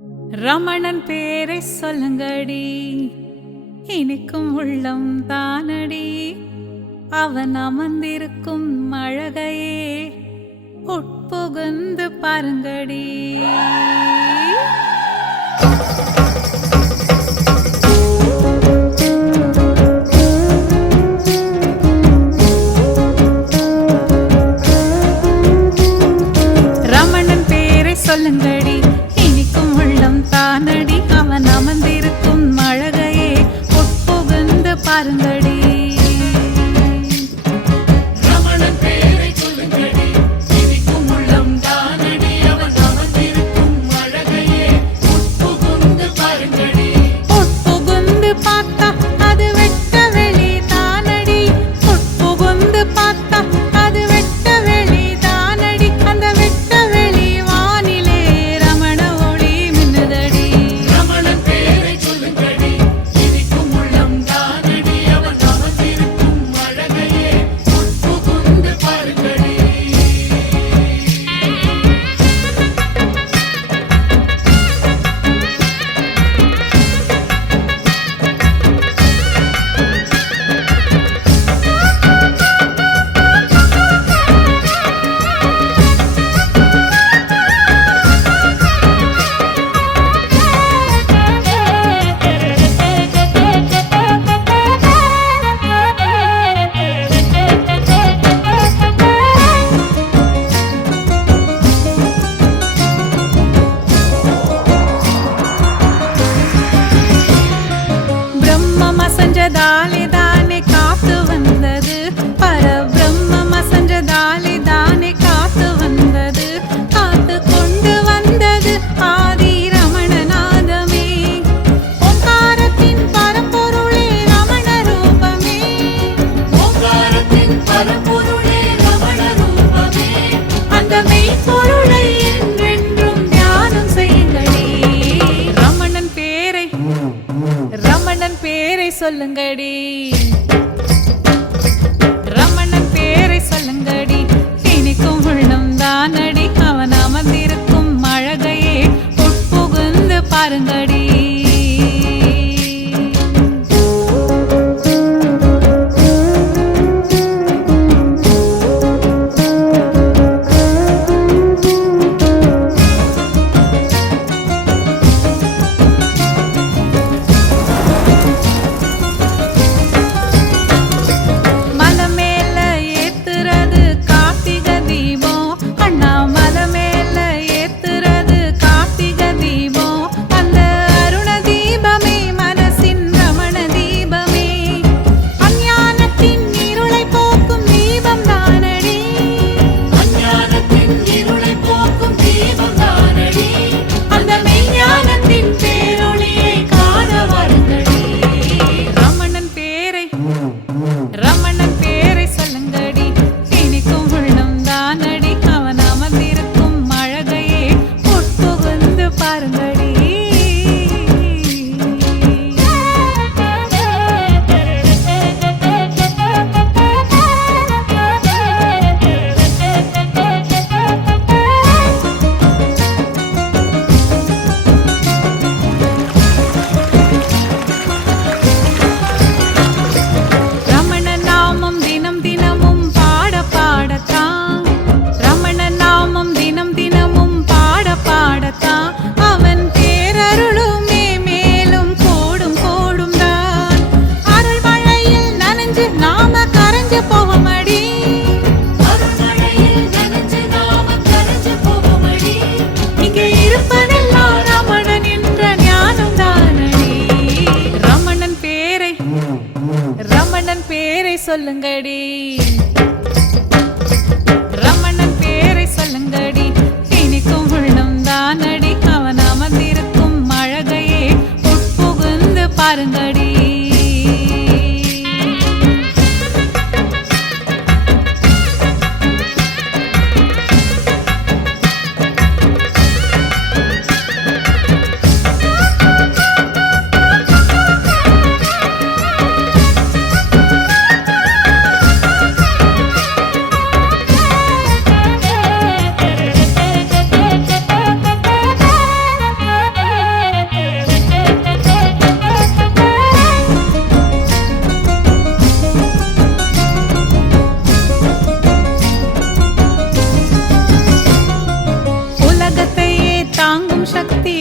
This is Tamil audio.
ரமணன் பேரை சொல்லுங்கடி, இனிக்கும் உள்ளம் தானடி. அவன் அமர்ந்திருக்கும் அழகையே உட்புகுந்து பாருங்கடி. ரமணன் பேரை சொல்லுங்கடி, இனிக்கும் உள்ளம் தானடி. அவன் அமர்ந்திருக்கும் அழகையே உட்புகுந்து பாருங்கடி. ரமணன் பேரை சொல்லுங்கடி, இனிக்கும் உள்ளம் தானடி. அவன் அமர்ந்திருக்கும் அழகையே உட்புகுந்து பாருங்கடி. உட்புகுந்து பார்த்தா அது வெட்ட வெளி தானடி. உட்புகுந்து பார்த்தா அது வெட்ட வெளி தானடி. அந்த வெட்ட வெளி வானிலே ரமண ஒளி மின்னுதடி. ரமணன் பேரை சொல்லுங்கடி, இனிக்கும் உள்ளம் தானடி. அவன் அமர்ந்திருக்கும் அழகையே உட்புகுந்து பாருங்கடி. பிரம்மம் அசஞ்சதாலே தானே காத்து வந்தது. பரபிரம்மம் அசஞ்சதாலே தானே காத்து வந்தது. காத்து கொண்டு வந்தது ஆதி ரமணநாதமே. ஓங்காரத்தின் பரம்பொருளே ரமண ரூபமே. ஓங்காரத்தின் பரம்பொருளே ரமண ரூபமே. அந்த மெய்ப்பொருளை என்றென்றும் தியானம் செய்யுங்கடி. ரமணன் பேரை சொல்லுங்கடி, ரமணன் பேரை சொல்லுங்கடி. இனிக்கும் உள்ளம் தானடி. அவன் அமர்ந்திருக்கும் அழகையே உட்புகுந்து பாருங்கடி. மலை மேல ஏத்துறது கார்த்திகை தீபம். அண்ணா மலை மேல ஏத்துறது கார்த்திகை தீபம். அந்த அருண தீபமே மனசின் ரமண தீபமே. அஞ்ஞானத்தின் இருளை போக்கும் தீபம் தானடி. அஞ்ஞானத்தின் இருளை போக்கும் தீபம் தானடி. அந்த மெய்ஞானத்தின் பேரொளியை காண வருங்கடி. ரமணன் பேரை சொல்லுங்கடி, இனிக்கும் உள்ளம் தானடி. அவன் அமர்ந்திருக்கும் அழகையே உட்புகுந்து பாருங்கடி. ரமண நாமம் தினம் தினமும் பாட பாடத்தான். ரமண நாமம் தினம் தினமும் பாட பாடத்தான். அவன் பேரருளுமே மேலும் கூடும் கூடும் தான். அருள் மழையில் நனைஞ்சு நாம கரைஞ்சு போவோமடி. அருள்மழையில் நனைஞ்சு நாம கரைஞ்சு போவோமடி. இங்கே இருப்பதெல்லாம் ரமணன் என்ற ஞானம் தானடி. ரமணன் பேரை சொல்லுங்கடி, ரமணன் பேரை சொல்லுங்கடி. இனிக்கும் உள்ளம் தானடி. அவன் அமர்ந்திருக்கும் அழகையே உட்புகுந்து பாருங்கடி. சக்தி